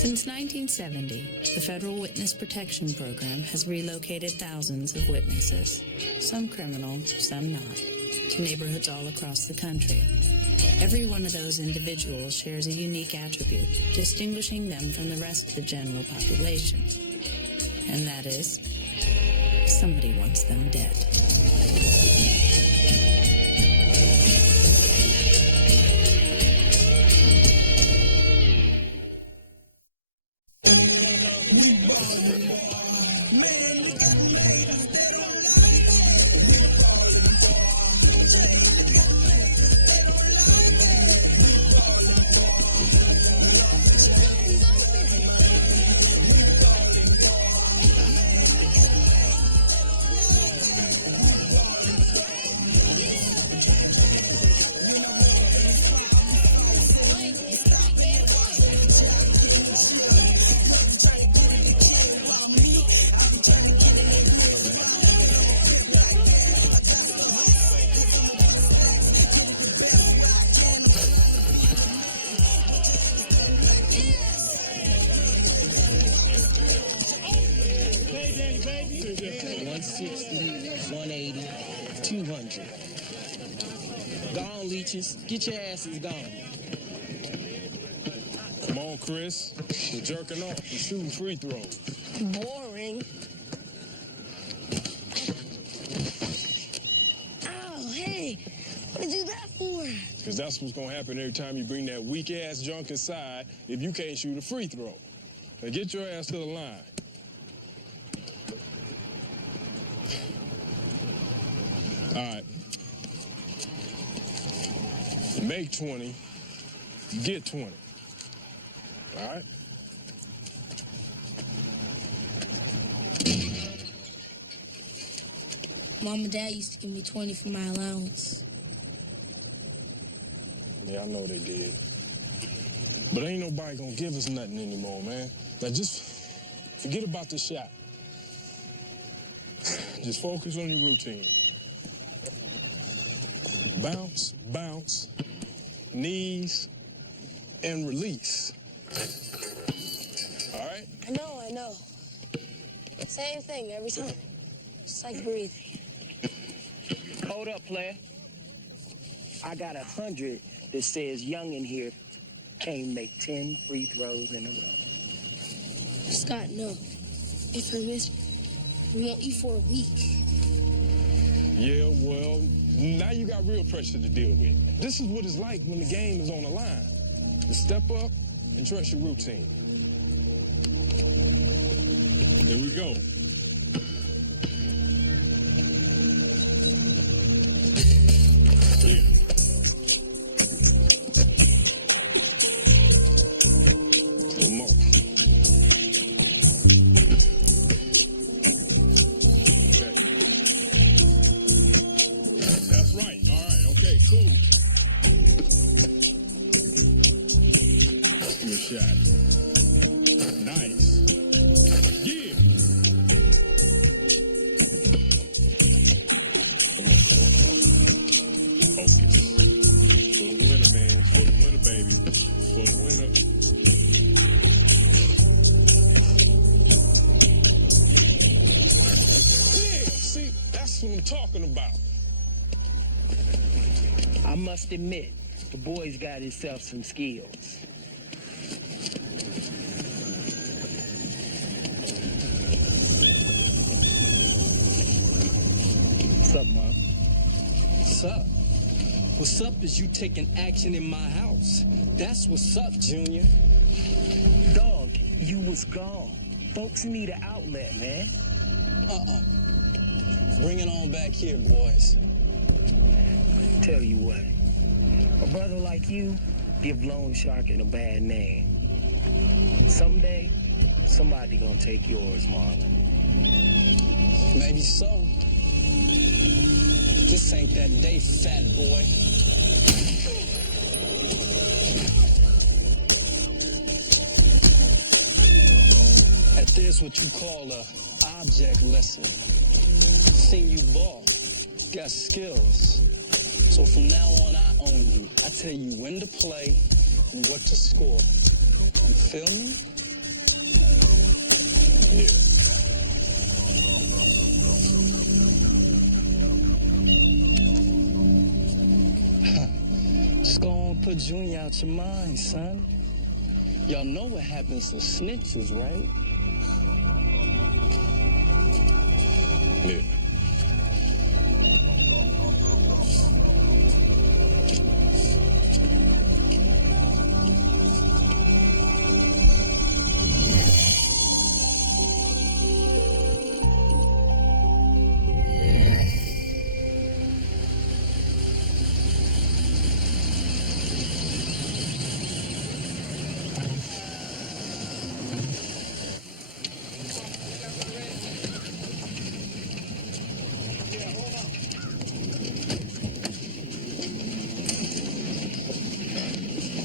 Since 1970, the Federal Witness Protection Program has relocated thousands of witnesses, some criminal, some not, to neighborhoods all across the country. Every one of those individuals shares a unique attribute, distinguishing them from the rest of the general population. And that is, somebody wants them dead. Get your asses gone. Come on, Chris. You're jerking off. You're shooting free throws. Boring. Oh, hey. What did you do that for? Because that's what's going to happen every time you bring that weak-ass junk inside if you can't shoot a free throw. Now get your ass to the line. All right. Make 20, get 20. All right? Mom and Dad used to give me 20 for my allowance. Yeah, I know they did. But ain't nobody gonna give us nothing anymore, man. Now just forget about the shot. Just focus on your routine. Bounce, bounce, knees, and release. All right? I know. Same thing every time. Just like breathing. Hold up, player. I got 100 that says young in here can't make 10 free throws in a row. Scott, no. If I miss, we won't eat for a week. Yeah, well, now you got real pressure to deal with. This is what it's like when the game is on the line. Just step up and trust your routine. Here we go. Here. One more. Okay. That's right. All right. Okay, cool. Good shot. Nice. Yeah. Focus. For the winner, man. For the winner, baby. For the winner. Yeah, see, that's what I'm talking about. I must admit, the boy's got himself some skills. What's up, Mom? What's up? What's up is you taking action in my house. That's what's up, Junior. Dog, you was gone. Folks need an outlet, man. Bring it on back here, boys. Tell you what, a brother like you give Lone Shark a bad name. Someday, somebody gonna take yours, Marlon. Maybe so. This ain't that day, fat boy. If there's what you call a object lesson, seen you ball, got skills. So from now on, I own you. I tell you when to play and what to score. You feel me? Yeah. Just go on, put Junior out your mind, son. Y'all know what happens to snitches, right? Yeah.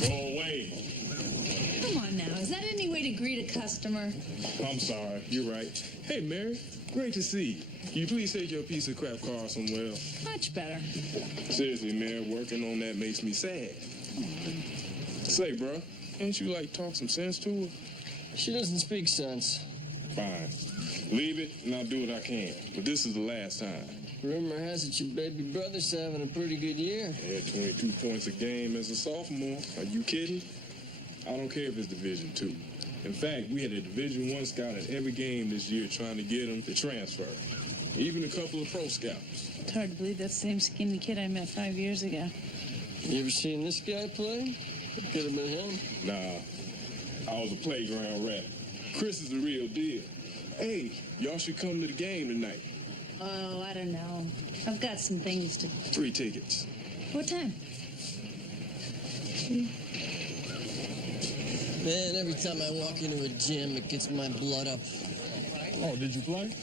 Go away. Come on now, is that any way to greet a customer? I'm sorry. You're right. Hey, Mary. Great to see you. Can you please take your piece of crap car somewhere else? Much better. Seriously, Mary, working on that makes me sad. Say, bro, can't you, talk some sense to her? She doesn't speak sense. Fine. Leave it, and I'll do what I can. But this is the last time. Rumor has it your baby brother's having a pretty good year. Yeah, 22 points a game as a sophomore. Are you kidding? I don't care if it's Division II. In fact, we had a Division I scout at every game this year trying to get him to transfer. Even a couple of pro scouts. It's hard to believe that same skinny kid I met 5 years ago. You ever seen this guy play? Could have been him. Nah, I was a playground rat. Chris is the real deal. Hey, y'all should come to the game tonight. Oh, I don't know. I've got some things to... 3 tickets. What time? Man, every time I walk into a gym, it gets my blood up. Oh, did you play?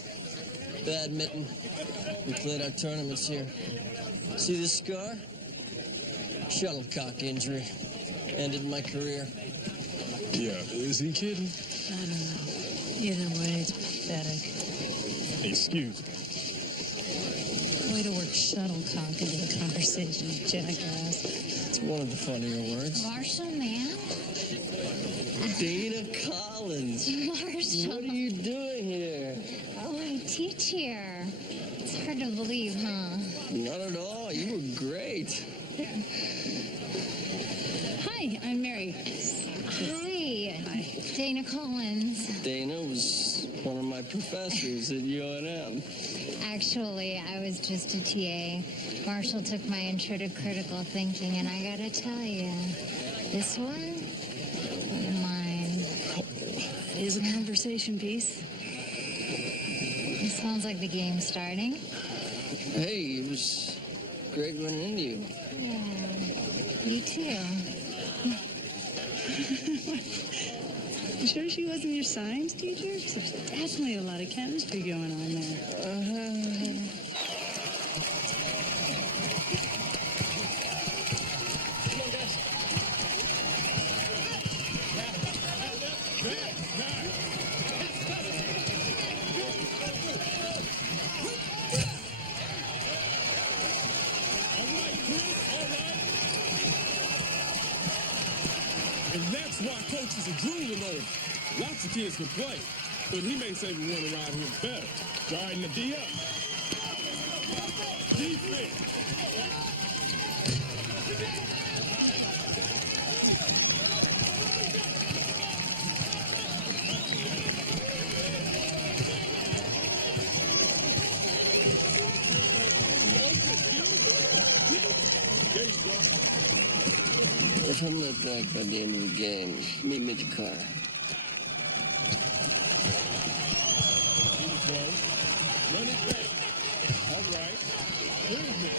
Badminton. We played our tournaments here. See this scar? Shuttlecock injury. Ended my career. Yeah, is he kidding? I don't know. Either way, it's pathetic. Excuse me. Way to work shuttlecock into the conversation, jackass. It's one of the funnier words. Marshall, man. Dana Collins. Marshall. What are you doing here? Oh, I teach here. It's hard to believe, huh? Not at all. You were great. Hi, I'm Mary. Hi. Hi. Dana Collins. Dana was one of my professors at UNM. Actually, I was just a TA. Marshall took my intro to critical thinking, and I gotta tell you, this one, mine. It is a conversation piece. It sounds like the game's starting. Hey, it was great running into you. Yeah, you too. You sure she wasn't your science teacher? 'Cause there's definitely a lot of chemistry going on there. And that's why coaches are drooling over. Lots of kids can play, but he may say we want around here better. Guarding the D up. Defense. There you go. If I'm not back by the end of the game, meet me at the car. Run it back. All right. Movement.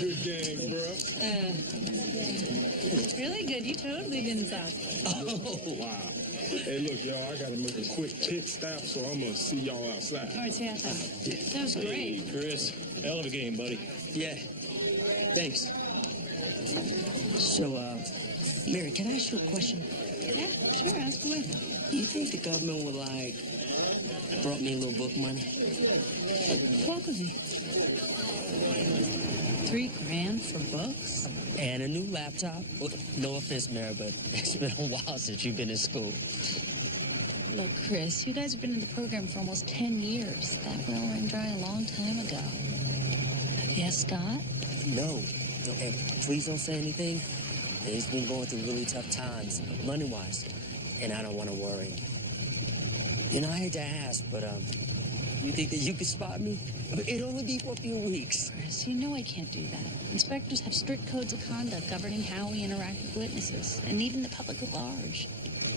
Good game, bro. Really good. You totally didn't suck. Oh, wow. Hey, look, y'all, I got to make a quick pit stop, so I'm going to see y'all outside. All right, see you outside. That was great. Chris, hell of a game, buddy. Yeah. Thanks. So, Mary, can I ask you a question? Yeah, sure, ask away. Do you think the government would, like, brought me a little book money? What was he? $3,000 for books? And a new laptop? Well, no offense, Mary, but it's been a while since you've been in school. Look, Chris, you guys have been in the program for almost 10 years. That well ran dry a long time ago. Yes, Scott? No, and please don't say anything. They've been going through really tough times, money-wise, and I don't want to worry. You know, I hate to ask, but, you think that you could spot me? It'll only be for a few weeks. Chris, you know I can't do that. Inspectors have strict codes of conduct governing how we interact with witnesses, and even the public at large.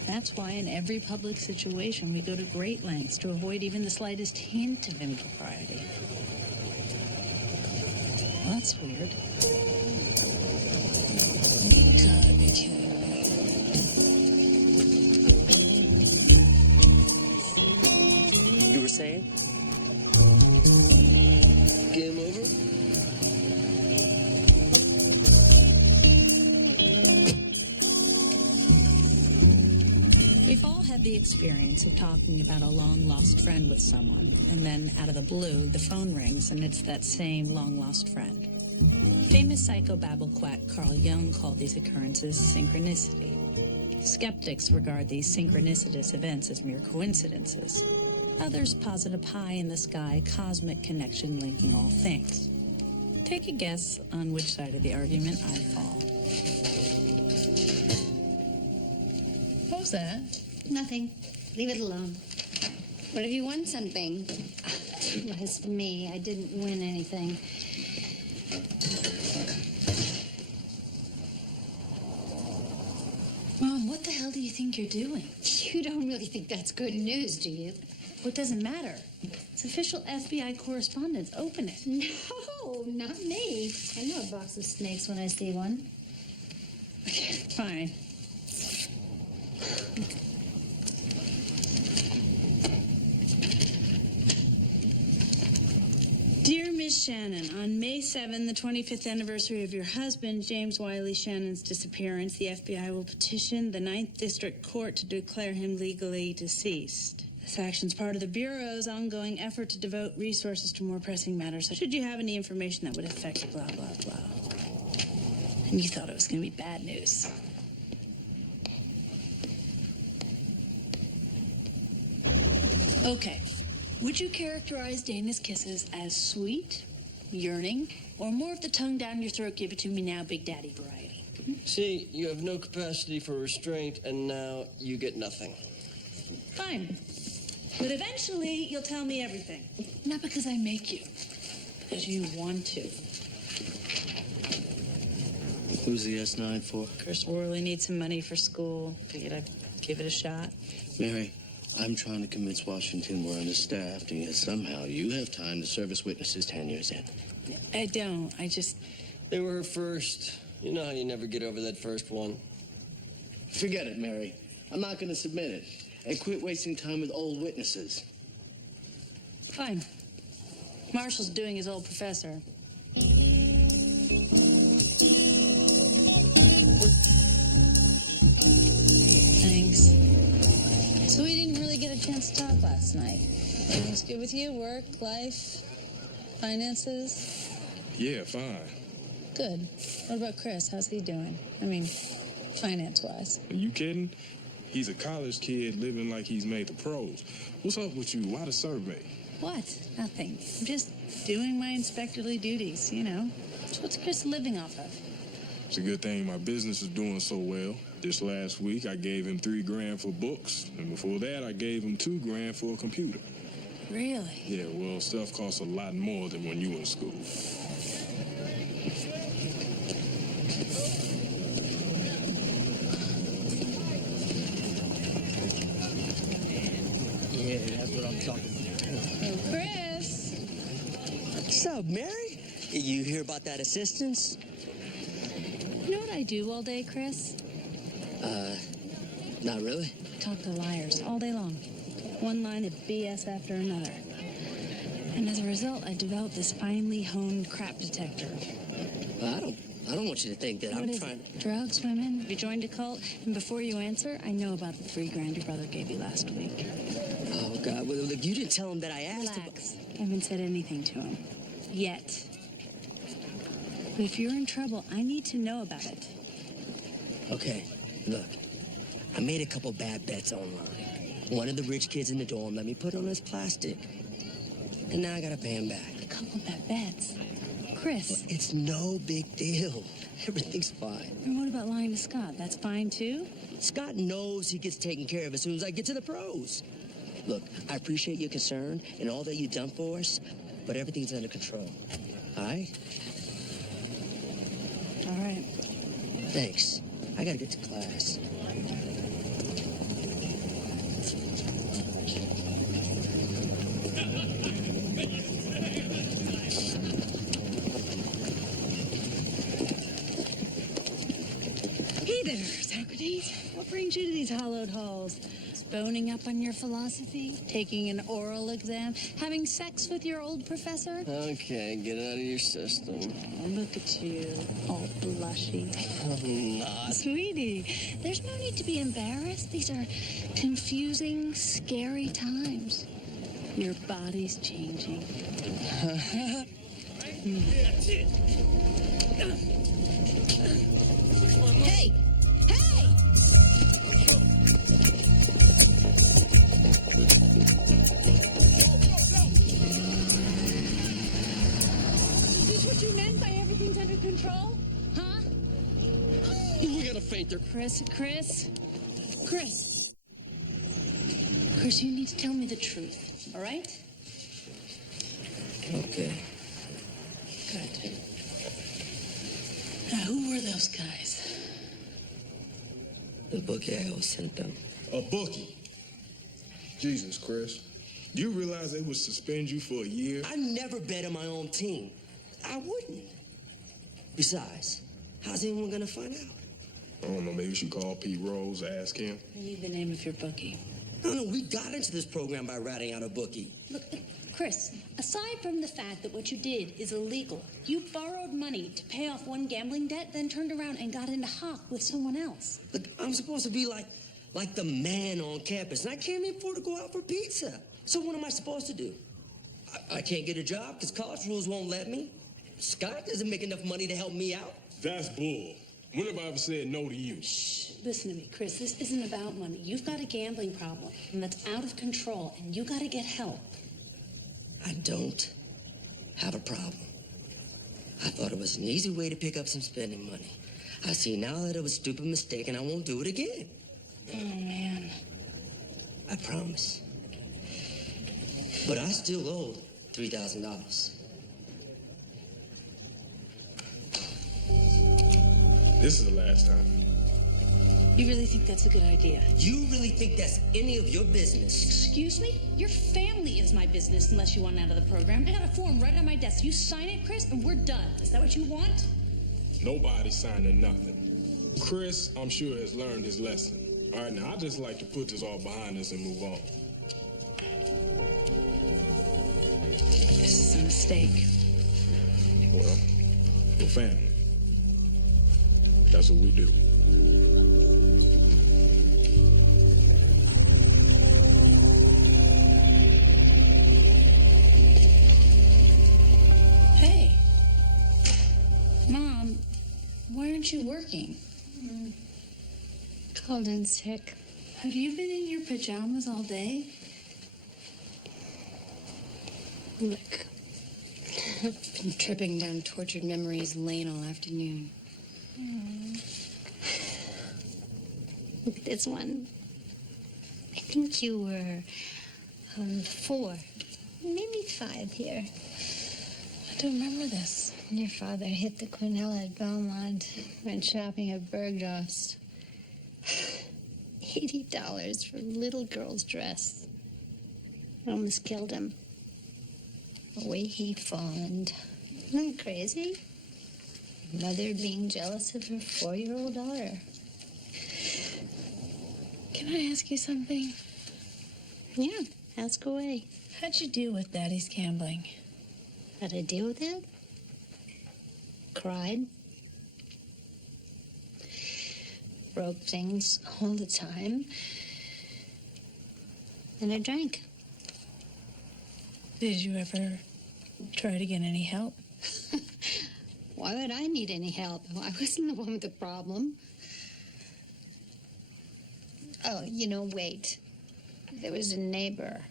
That's why in every public situation, we go to great lengths to avoid even the slightest hint of impropriety. Well, that's weird. You gotta be kidding me. You were saying? Game over? We've all had the experience of talking about a long-lost friend with someone, and then, out of the blue, the phone rings, and it's that same long-lost friend. Famous psychobabble quack Carl Jung called these occurrences synchronicity. Skeptics regard these synchronicitous events as mere coincidences. Others posit a pie-in-the-sky cosmic connection linking all things. Take a guess on which side of the argument I fall. What was that? Nothing. Leave it alone. What if you won something? As for me, I didn't win anything. Mom, what the hell do you think you're doing? You don't really think that's good news, do you? What doesn't matter? It's official FBI correspondence. Open it. No, not me. I know a box of snakes when I see one. Okay, fine. Dear Miss Shannon, on May 7, the 25th anniversary of your husband, James Wiley Shannon's disappearance, the FBI will petition the 9th District Court to declare him legally deceased. This action is part of the Bureau's ongoing effort to devote resources to more pressing matters. So should you have any information that would affect blah, blah, blah. And you thought it was going to be bad news. Okay. Would you characterize Dana's kisses as sweet, yearning, or more of the tongue down your throat, give it to me now, Big Daddy variety? See, you have no capacity for restraint, and now you get nothing. Fine. But eventually, you'll tell me everything. Not because I make you, because you want to. Who's the S9 for? Chris Worley needs some money for school. Figured I'd give it a shot. Mary, I'm trying to convince Washington we're understaffed, and yet somehow you have time to service witnesses 10 years in. I don't. I just... They were her first. You know how you never get over that first one. Forget it, Mary. I'm not going to submit it. And quit wasting time with old witnesses. Fine. Marshall's doing his old professor. Thanks. So we didn't really get a chance to talk last night. Everything's good with you? Work, life, finances? Yeah, fine. Good. What about Chris? How's he doing? I mean, finance-wise. Are you kidding? He's a college kid living like he's made the pros. What's up with you? Why the survey? What? Nothing. I'm just doing my inspectorly duties, you know. So what's Chris living off of? It's a good thing my business is doing so well. This last week, I gave him $3,000 for books. And before that, I gave him $2,000 for a computer. Really? Yeah, well, stuff costs a lot more than when you in school. Yeah, that's what I'm talking about. Oh, Chris! What's up, Mary? You hear about that assistance? You know what I do all day, Chris? Not really. Talk to liars all day long. One line of BS after another. And as a result, I developed this finely honed crap detector. I I don't want you to think that What I'm is trying it? Drugs, women? You joined a cult? And before you answer, I know about the $3,000 your brother gave you last week. Oh, God. Well, look, you didn't tell him that I asked him. Relax. I haven't said anything to him. Yet. But if you're in trouble, I need to know about it. Okay, look. I made a couple bad bets online. One of the rich kids in the dorm let me put on his plastic. And now I gotta pay him back. A couple bad bets. Chris. It's no big deal. Everything's fine. And what about lying to Scott? That's fine too? Scott knows he gets taken care of as soon as I get to the pros. Look, I appreciate your concern and all that you've done for us, but everything's under control. All right? All right. Thanks. I gotta get to class. Hey there, Socrates. What brings you to these hollowed halls? Boning up on your philosophy? Taking an oral exam? Having sex with your old professor? Okay, get it out of your system. Oh, look at you, all blushy. I'm not. Sweetie, there's no need to be embarrassed. These are confusing, scary times. Your body's changing. Hey! Hey! Is this what you meant by everything's under control? Huh? We got a fainter. Chris, you need to tell me the truth, all right? Okay. Good. Now, who were those guys? The bookie I always sent them. A bookie. Jesus, Chris. Do you realize they would suspend you for a year? I never bet on my own team. I wouldn't. Besides, how's anyone gonna find out? I don't know, maybe you should call Pete Rose, ask him. I need the name of your bookie. No, we got into this program by ratting out a bookie. Look, Chris, aside from the fact that what you did is illegal, you borrowed money to pay off one gambling debt, then turned around and got into hock with someone else. Look, I'm supposed to be like the man on campus, and I can't even afford to go out for pizza. So what am I supposed to do? I can't get a job because college rules won't let me. Scott doesn't make enough money to help me out. That's bull. When have I ever said no to you? Shh, listen to me, Chris. This isn't about money. You've got a gambling problem, and that's out of control, and you got to get help. I don't have a problem. I thought it was an easy way to pick up some spending money. I see now that it was a stupid mistake, and I won't do it again. Oh, man. I promise. But I still owe $3,000. This is the last time. You really think that's a good idea? You really think that's any of your business? Excuse me? Your family is my business unless you want out of the program. I got a form right on my desk. You sign it, Chris, and we're done. Is that what you want? Nobody signing nothing. Chris, I'm sure, has learned his lesson. All right, now, I'd just like to put this all behind us and move on. This is a mistake. Well, we're family. That's what we do. Hey. Mom, why aren't you working? Called in sick. Have you been in your pajamas all day? Look. I've been tripping down tortured memories lane all afternoon. Look at this one. I think you were 4, maybe 5 here. I don't remember this. Your father hit the Quinella at Belmont, went shopping at Bergdorf's. $80 for a little girl's dress. Almost killed him. The way he fawned. Isn't that crazy? Mother being jealous of her 4-year-old daughter. Can I ask you something? Yeah, ask away. How'd you deal with Daddy's gambling? How'd I deal with it? Cried. broke things all the time. And I drank. Did you ever try to get any help? Why would I need any help? I wasn't the one with the problem. Oh, wait. There was a neighbor,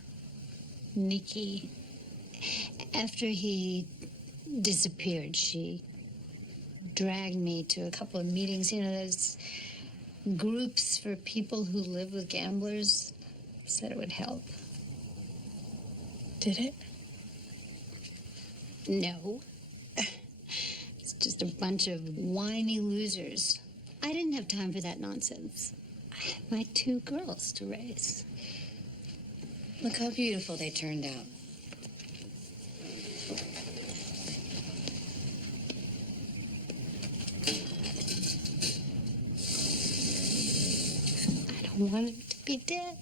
Nikki. After he disappeared, she dragged me to a couple of meetings. Those groups for people who live with gamblers. Said it would help. Did it? No. It's just a bunch of whiny losers. I didn't have time for that nonsense. I had my 2 girls to raise. Look how beautiful they turned out. I don't want them to be dead.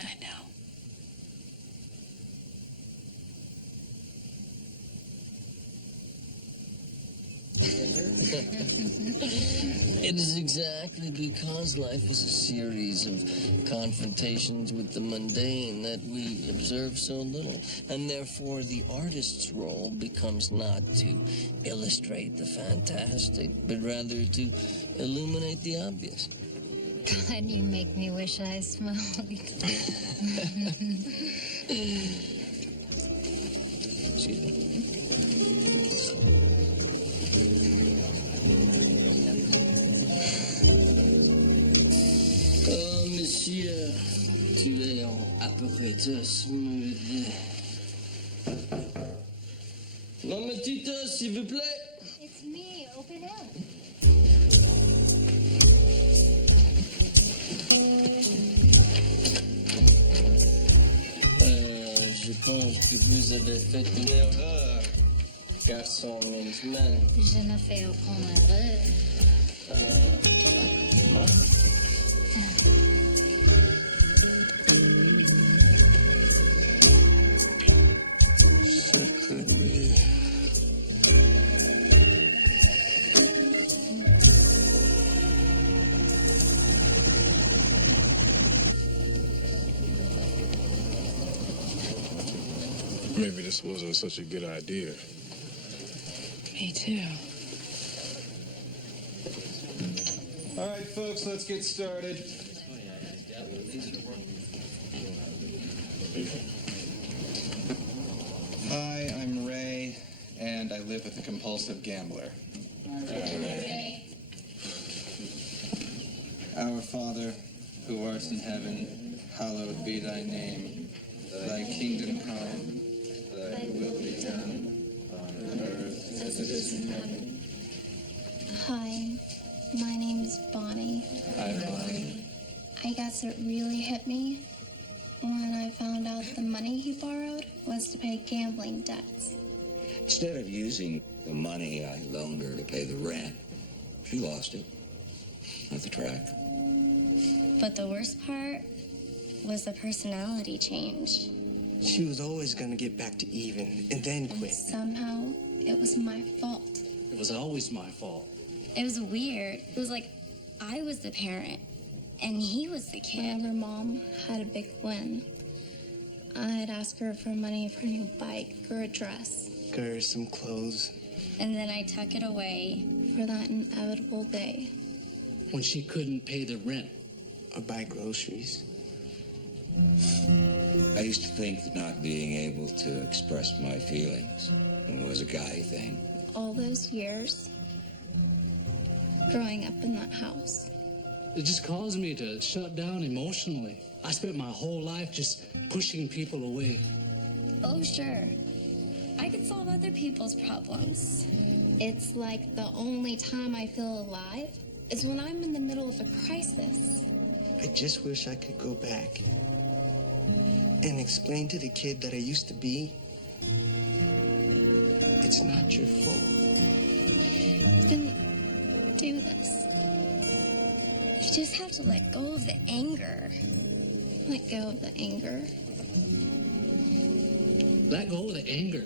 I know. It is exactly because life is a series of confrontations with the mundane that we observe so little, and therefore the artist's role becomes not to illustrate the fantastic, but rather to illuminate the obvious. God, you make me wish I smoked. Excuse me. Oh, monsieur, tu es un apparaître smooth. Mamatita, s'il vous plaît. It's me. Open up. Je pense que vous avez fait une erreur, garçon Minsman. Je ne fais aucune erreur. Maybe this wasn't such a good idea. Me too. All right, folks, let's get started. Hi, I'm Ray, and I live with a compulsive gambler. Our Father, who art in heaven, hallowed be thy name. Thy kingdom come, thy will be done, on earth as it is in heaven. Hi, my name's Bonnie. Hi, Bonnie. I guess it really hit me when I found out the money he borrowed was to pay gambling debts. Instead of using the money I loaned her to pay the rent, she lost it at the track. But the worst part was the personality change. She was always gonna get back to even and then And quit. somehow, it was my fault. It was always my fault. It was weird. It was like I was the parent, and he was the kid. Whenever Mom had a big win, I'd ask her for money for a new bike or a dress. Get her some clothes. And then I'd tuck it away for that inevitable day. When she couldn't pay the rent. Or buy groceries. I used to think that not being able to express my feelings was a guy thing. All those years growing up in that house. It just caused me to shut down emotionally. I spent my whole life just pushing people away. Oh, sure. I could solve other people's problems. It's like the only time I feel alive is when I'm in the middle of a crisis. I just wish I could go back and explain to the kid that I used to be, it's not your fault. Didn't do this. You just have to let go of the anger. Let go of the anger. Let go of the anger.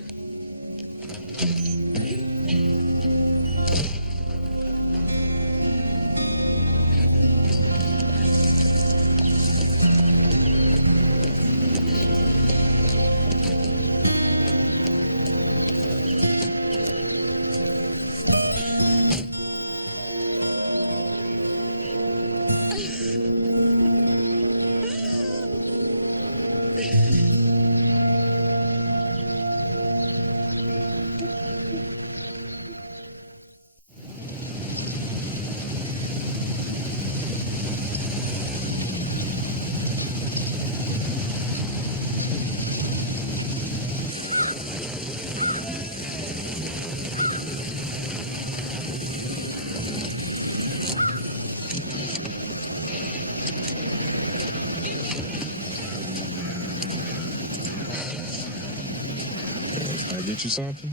Get you something?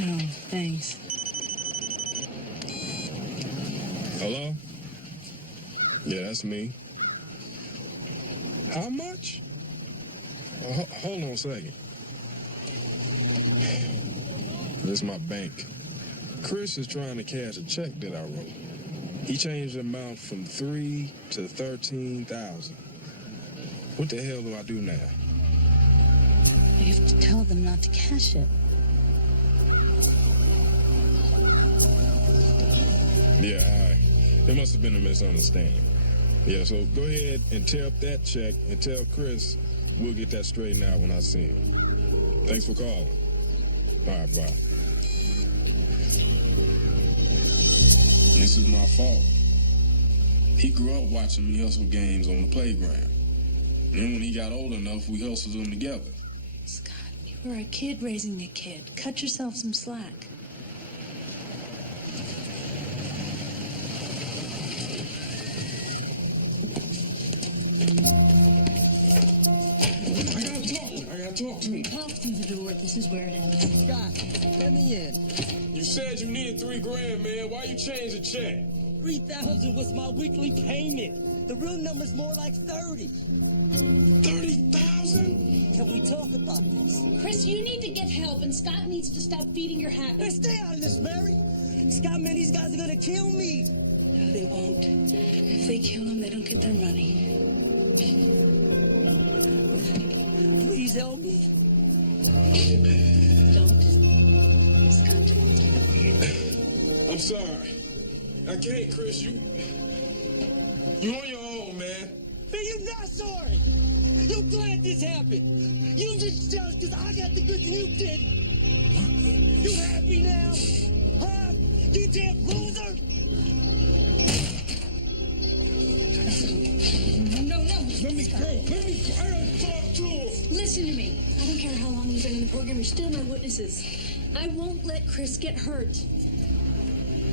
Oh, thanks. Hello? Yeah, that's me. How much? Hold on a second. This is my bank. Chris is trying to cash a check that I wrote. He changed the amount from 3 to 13,000. What the hell do I do now? You have to tell them not to cash it. Yeah, all right. There must have been a misunderstanding. Yeah, so go ahead and tear up that check and tell Chris we'll get that straightened out when I see him. Thanks for calling. All right, bye. This is my fault. He grew up watching me hustle games on the playground. Then when he got old enough, we hustled them together. Scott, you were a kid raising a kid. Cut yourself some slack. I gotta talk to him. Pop through the door. This is where it ends. Scott, let me in. You said you needed $3 grand, man. Why you change the check? 3,000 was my weekly payment. The real number's more like 30. 30,000? Can we talk about this? Chris, you need to get help, and Scott needs to stop feeding your Hey, habits. stay out of this, Mary. Scott, man, these guys are gonna kill me. No, they won't. If they kill him, they don't get their money. Please help me. Don't. Scott. I'm sorry. I can't, Chris. You on your own, man. Man, you're not sorry. You're glad this happened. You just jealous because I got the goods and you didn't. You happy now? Huh? You damn loser? No. Let me go. I gotta talk to him. Listen to me. I don't care how long you've been in the program. You're still my witnesses. I won't let Chris get hurt.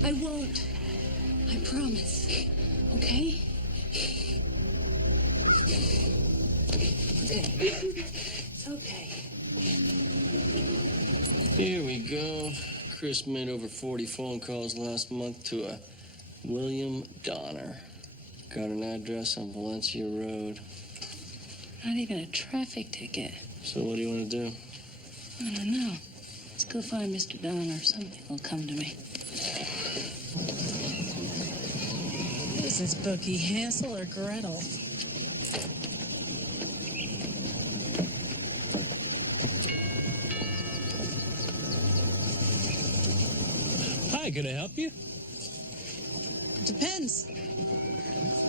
I won't. I promise. Okay? It's okay. Here we go. Chris made over 40 phone calls last month to a William Donner. Got an address on Valencia Road. Not even a traffic ticket. So what do you want to do? I don't know. Let's go find Mr. Donner. Something will come to me. Is this bookie Hansel or Gretel? Hi, can I help you? Depends.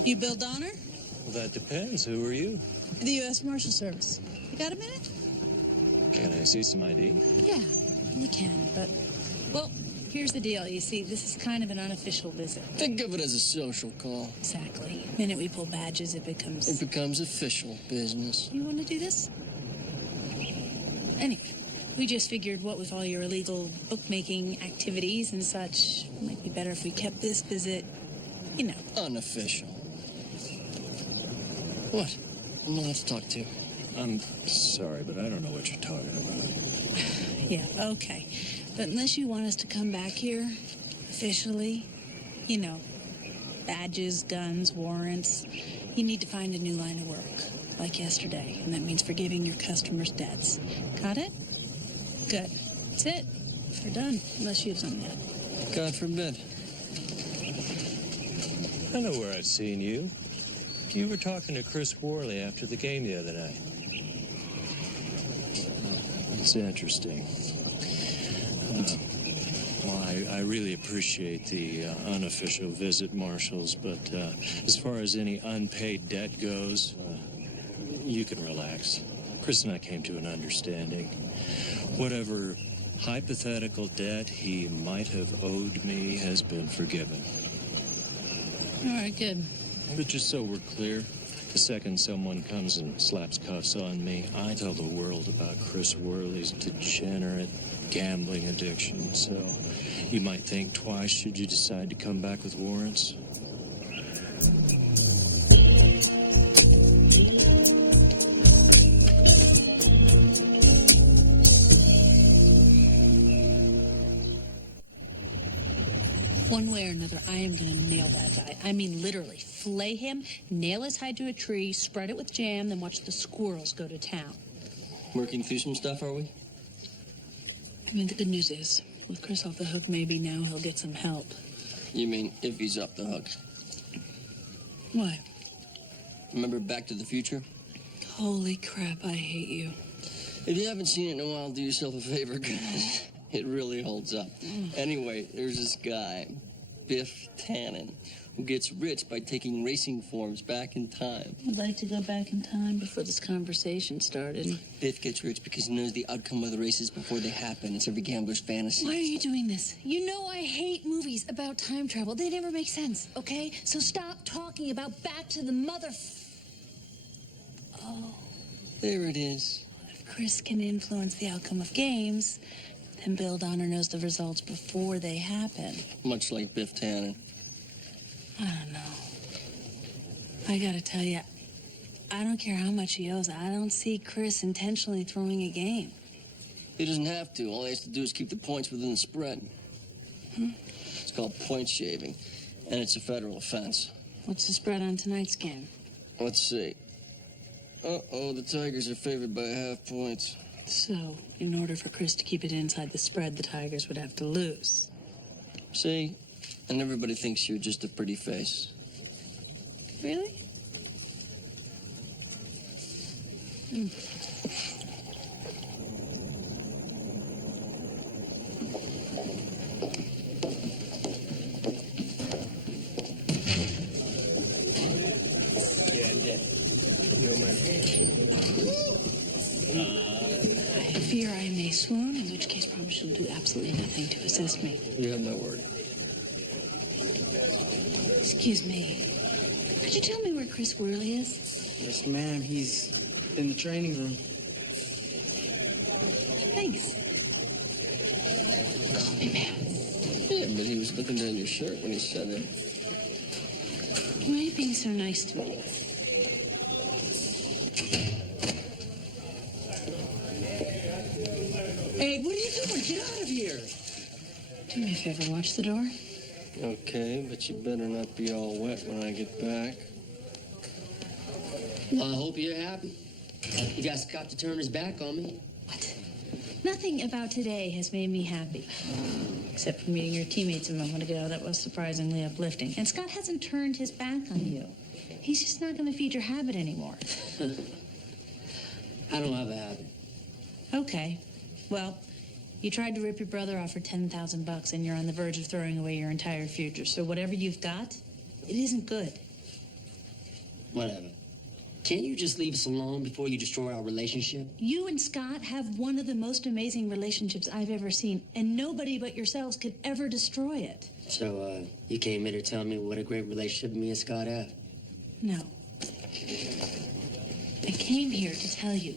You Bill Donner? Well, that depends. Who are you? The U.S. Marshal Service. You got a minute? Can I see some ID? Yeah, you can, but... Well, here's the deal. You see, this is kind of an unofficial visit. Think of it as a social call. Exactly. The minute we pull badges, it becomes... It becomes official business. You want to do this? Anyway, we just figured what with all your illegal bookmaking activities and such, it might be better if we kept this visit, you know. Unofficial. What? I'm allowed to talk to. I'm sorry, but I don't know what you're talking about. Yeah, okay. But unless you want us to come back here, officially, you know, badges, guns, warrants, you need to find a new line of work, like yesterday. And that means forgiving your customers' debts. Got it? Good. That's it. We're done, unless you have something yet. God forbid. I know where I've seen you. You were talking to Chris Worley after the game the other night. It's interesting. Well, I really appreciate the unofficial visit, Marshals, but as far as any unpaid debt goes, you can relax. Chris and I came to an understanding. Whatever hypothetical debt he might have owed me has been forgiven. All right, good. But just so we're clear, the second someone comes and slaps cuffs on me, I tell the world about Chris Worley's degenerate gambling addiction. So you might think twice should you decide to come back with warrants. One way or another, I am going to nail that guy. I mean, literally, flay him, nail his hide to a tree, spread it with jam, then watch the squirrels go to town. Working through some stuff, are we? I mean, the good news is, with Chris off the hook, maybe now he'll get some help. You mean if he's off the hook? Why? Remember Back to the Future? Holy crap, I hate you. If you haven't seen it in a while, do yourself a favor, because it really holds up. Anyway, there's this guy, Biff Tannen, who gets rich by taking racing forms back in time. I'd like to go back in time before this conversation started. Biff gets rich because he knows the outcome of the races before they happen. It's every gambler's fantasy. Why are you doing this? You know I hate movies about time travel. They never make sense, okay? So stop talking about Back to the Mother... Oh. There it is. If Chris can influence the outcome of games, then Bill Donner knows the results before they happen. Much like Biff Tannen. I don't know. I gotta tell you, I don't care how much he owes. I don't see Chris intentionally throwing a game. He doesn't have to. All he has to do is keep the points within the spread. It's called point shaving, and it's a federal offense. What's the spread on tonight's game? Let's see. Uh-oh, the Tigers are favored by 1/2 point. So, in order for Chris to keep it inside the spread, the Tigers would have to lose. See? And everybody thinks you're just a pretty face. Really? I fear I may swoon, in which case promise you'll do absolutely nothing to assist me. You have my word. Excuse me. Could you tell me where Chris Worley is? Yes, ma'am. He's in the training room. Thanks. Call me ma'am. Yeah, but he was looking down your shirt when he said it. Why are you being so nice to me? Hey, what are you doing? Get out of here. Do me a favor, watch the door. Okay, but you better not be all wet when I get back. Well, I hope you're happy. You got Scott to turn his back on me. What? Nothing about today has made me happy. Except for meeting your teammates a moment ago. That was surprisingly uplifting. And Scott hasn't turned his back on you. He's just not going to feed your habit anymore. I don't have a habit. Okay. Well, you tried to rip your brother off for $10,000 and you're on the verge of throwing away your entire future. So whatever you've got, it isn't good. Whatever. Can't you just leave us alone before you destroy our relationship? You and Scott have one of the most amazing relationships I've ever seen, and nobody but yourselves could ever destroy it. So, you came here to tell me what a great relationship me and Scott have? No. I came here to tell you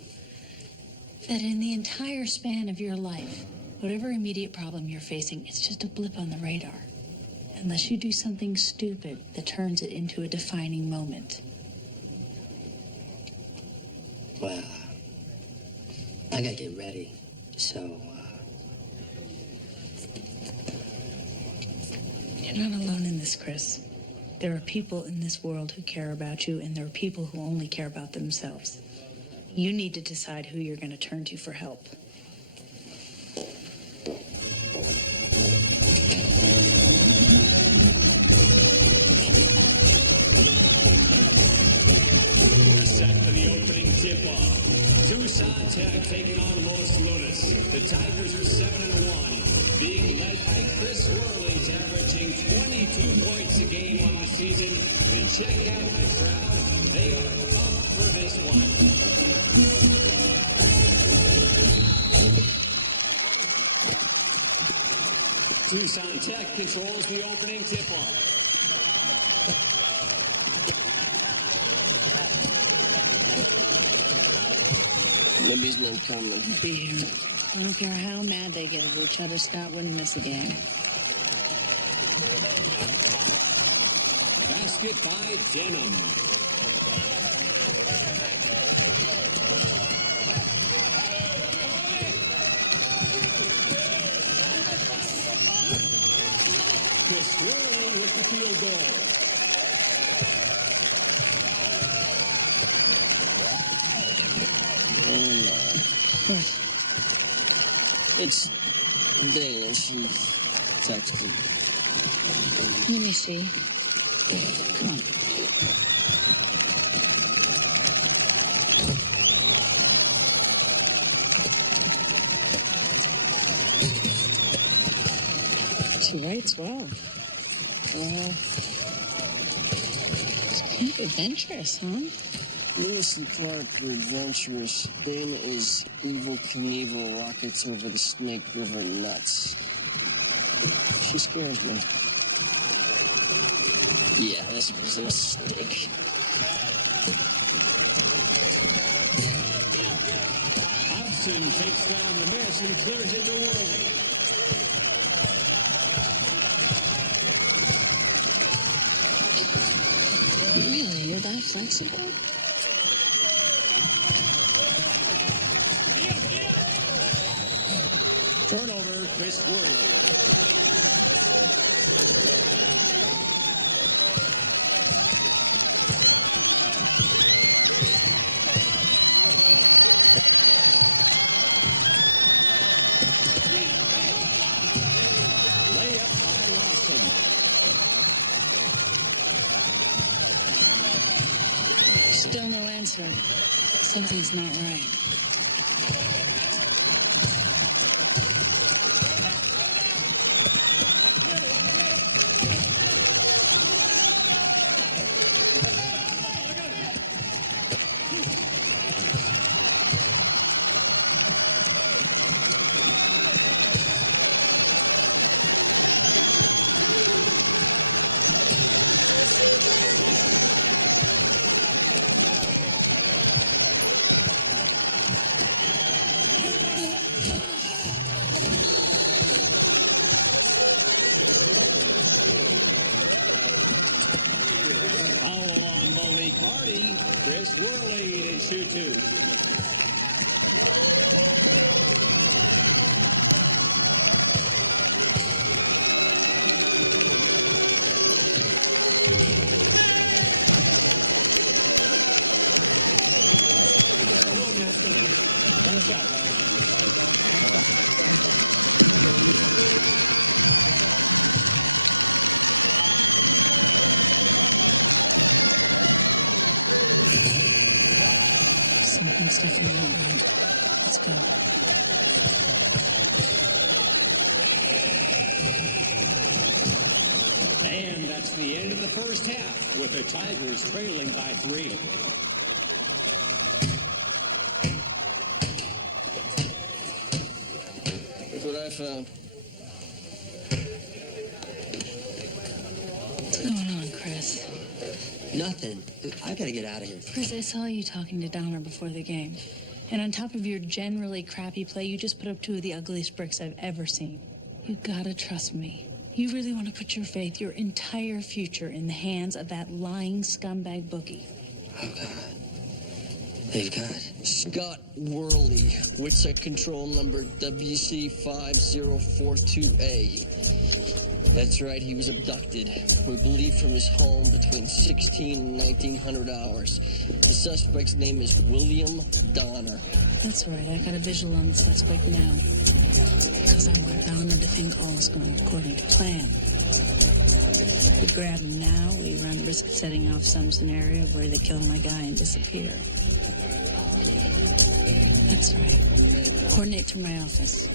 that in the entire span of your life, whatever immediate problem you're facing, it's just a blip on the radar. Unless you do something stupid that turns it into a defining moment. Well, I gotta get ready, so, You're not alone in this, Chris. There are people in this world who care about you, and there are people who only care about themselves. You need to decide who you're going to turn to for help. We're set for the opening tip-off. Tucson Tech taking on Los Lunas. The Tigers are 7-1, being led by Chris Worley's averaging 22 points a game on the season. And check out the crowd. They are up for this one. Tucson Tech controls the opening tip-off. Libby's not coming. Be here. I don't care how mad they get at each other, Scott wouldn't miss a game. Basket by Denham. Chris It's Dana. She texted. Let me see. Come on. She writes well. It's kind of adventurous, huh? Lewis and Clark were adventurous. Dana is Evil Knievel rockets over the Snake River nuts. She scares me. Yeah, this was a mistake. Hobson takes down the miss and clears it to Worley. Really? You're that flexible? Turnover, Chris Worley. Layup by Lawson. Still no answer. Something's not right. Foul on Malik Hardy. Chris Worley to shoot two. One shot, guys. Something's definitely not right. Let's go. And that's the end of the first half, with the Tigers trailing by 3. Look what I found. What's going on, Chris? Nothing. I gotta get out of here. Chris, I saw you talking to Donner before the game. And on top of your generally crappy play, you just put up 2 of the ugliest bricks I've ever seen. You gotta trust me. You really want to put your faith, your entire future, in the hands of that lying scumbag bookie. Oh, God. They've got Scott Worley, WITSEC control number WC5042A. That's right, he was abducted. We believe from his home between 16 and 1900 hours. The suspect's name is William Donner. That's right, I got a visual on the suspect now. Because I want Donner to think all's going according to plan. If we grab him now, we run the risk of setting off some scenario where they kill my guy and disappear. That's right. Coordinate to my office.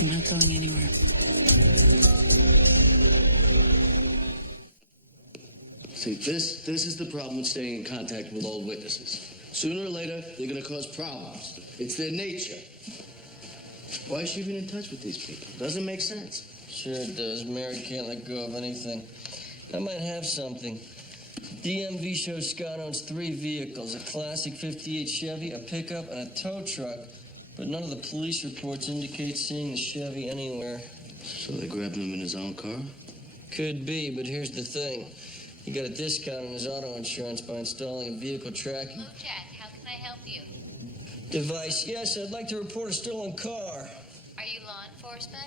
I'm not going anywhere. See, this is the problem with staying in contact with old witnesses. Sooner or later, they're going to cause problems. It's their nature. Why is she even in touch with these people? Doesn't make sense. Sure it does. Mary can't let go of anything. I might have something. DMV shows Scott owns 3 vehicles, a classic 58 Chevy, a pickup, and a tow truck. But none of the police reports indicate seeing the Chevy anywhere. So they grabbed him in his own car? Could be, but here's the thing. He got a discount on his auto insurance by installing a vehicle tracking Jack, how can I help you? device. Yes, I'd like to report a stolen car. Are you law enforcement?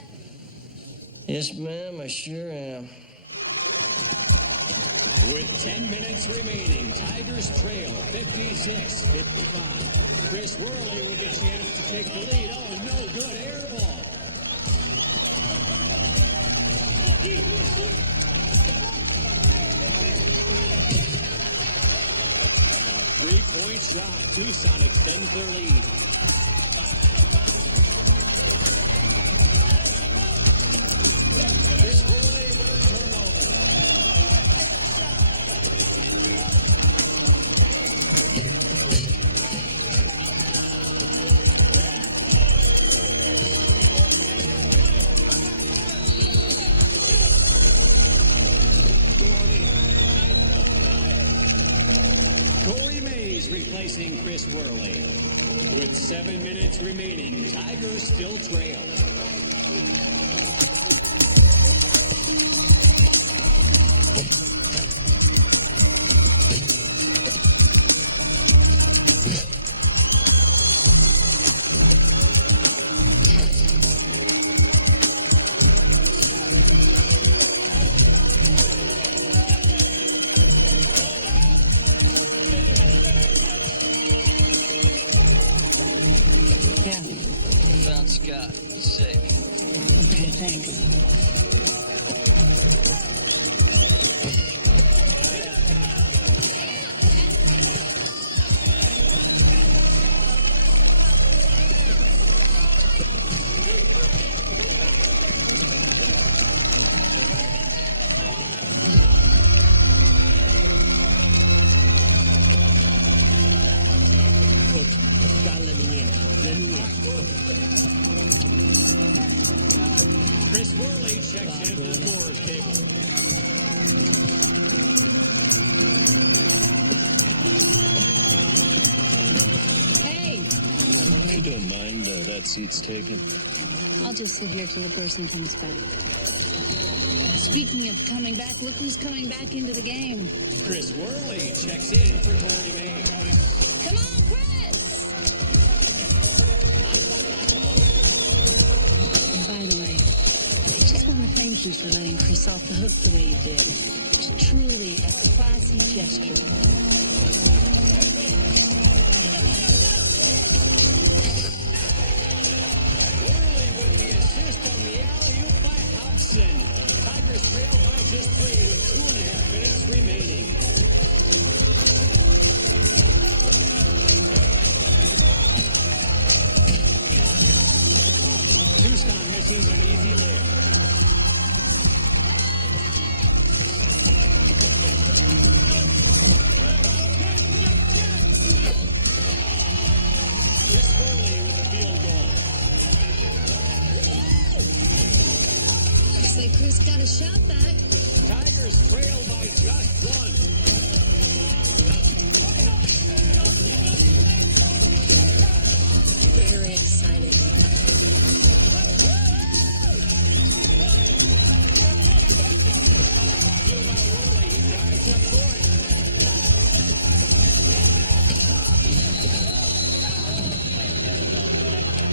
Yes, ma'am, I sure am. With 10 minutes remaining, Tigers trail 56-55. Chris Worley with a chance to take the lead. Oh, no good. Air ball. Tucson extends their lead. Chris Worley with a turnover. Corey Mays replacing Chris Worley. With 7 minutes remaining, Tigers still trail. Yeah. Found Scott. He's safe. Okay, thanks. Coach, gotta let me in. Let me in. Chris Worley checks in at the scorer's table. Hey, If you don't mind, that seat's taken. I'll just sit here till the person comes back. Speaking of coming back, look who's coming back into the game. Chris Worley checks in for Corey Mays. Come on, Chris! And by the way, I just want to thank you for letting Chris off the hook the way you did. It's truly a classy gesture. Worley with the assist on the alley-oop by Hobson. Tigers trail by just 3 with 2.5 minutes remaining. Tucson misses an easy layup. Chris Worley with a field goal. Looks like Chris got a shot back. Tigers trail by just 1. Very excited.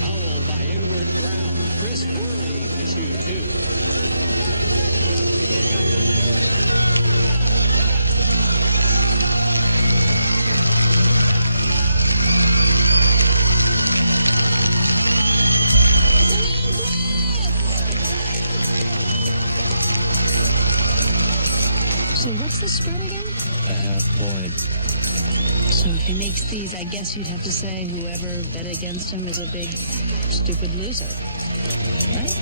Foul by Edward Brown. Chris Worley to shoot 2. So what's the spread again? A half point. So if he makes these, I guess you'd have to say whoever bet against him is a big, stupid loser. Right?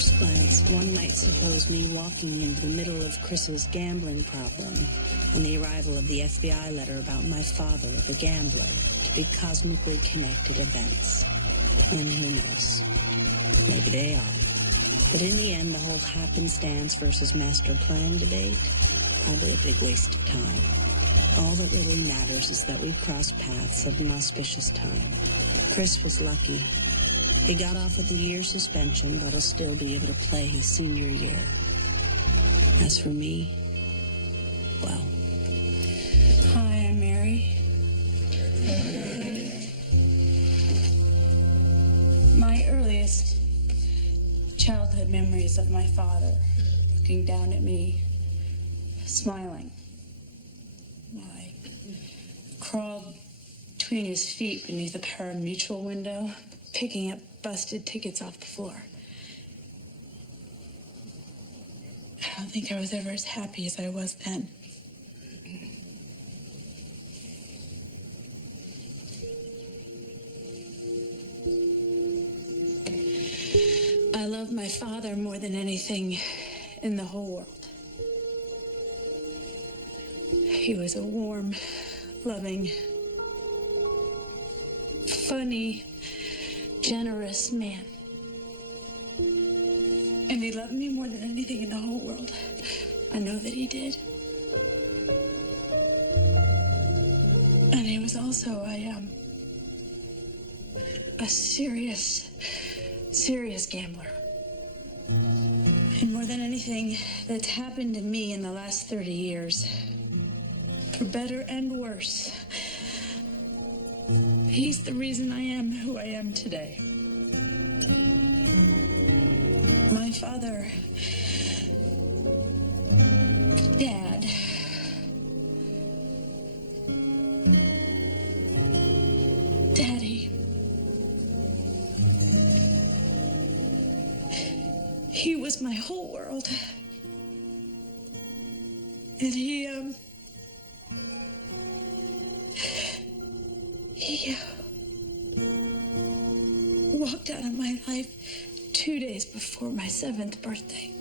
first glance, one might suppose me walking into the middle of Chris's gambling problem and the arrival of the FBI letter about my father, the gambler, to be cosmically connected events. And who knows? Maybe they are. But in the end, the whole happenstance versus master plan debate, probably a big waste of time. All that really matters is that we crossed paths at an auspicious time. Chris was lucky. He got off with a year's suspension, but he'll still be able to play his senior year. As for me, well. Hi, I'm Mary. My earliest childhood memories of my father looking down at me, smiling. I crawled between his feet beneath a pari-mutuel window, picking up busted tickets off the floor. I don't think I was ever as happy as I was then. I love my father more than anything in the whole world. He was a warm, loving, funny, generous man. And he loved me more than anything in the whole world. I know that he did. And he was also a serious gambler. And more than anything that's happened to me in the last 30 years, for better and worse, he's the reason I am who I am today. My father, Dad, Daddy, he was my whole world. And he walked out of my life 2 days before my 7th birthday.